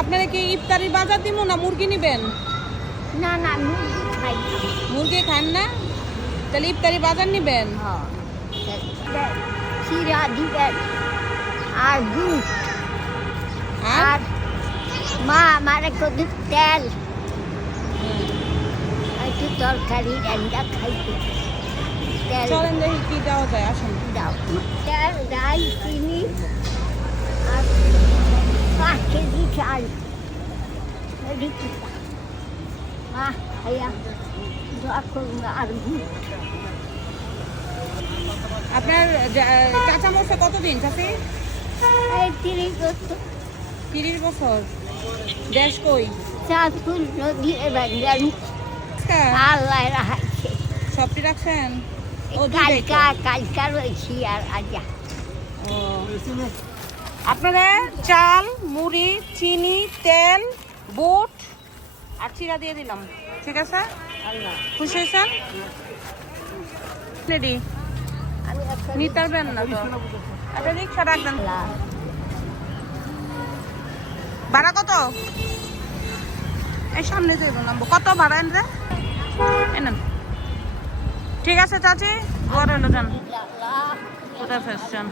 আপনারা কি ইফতারি বাজার দিব না মুরগি নিবেন? না না মুরগি খাই না। মুরগি খান না? তাহলে ইফতারি বাজার নিবেন? হ্যাঁ চিরা দিবেন আর দুধ আর মা আমার কত তেল একটু তরকারি রান্না খাইতে তেল চলেন দেখি কি দেওয়া যায়, আসেন। দাও তেল ডাল চিনি আর 5 কেজি চাল এদিকে মা ভাইয়া দোয়া করুন আর দুধ। আপনার চাচা মরছে কতদিন চাচি? এই 30 বছর 30 বছর। দেশ কই? চাঁদপুর নদী এবার জানি আল্লাহ রাখছে। সবটি রাখছেন? ও কালকা রয়েছি আর আজা। ও আপনারা চাল, মুড়ি, চিনি, তেল, বুট আর চিরা দিয়ে দিলাম, ঠিক আছে? খুশি হয়েছেন? রেডি নিতে পারবেন না তো? একটা রিক্সা রাখবেন। ভাড়া কত? এই সামনে যাইব নামবো। কত ভাড়া এনে? এনেন। ঠিক আছে চাচি, ঘর হলো যান। কোথায় ফেসছেন?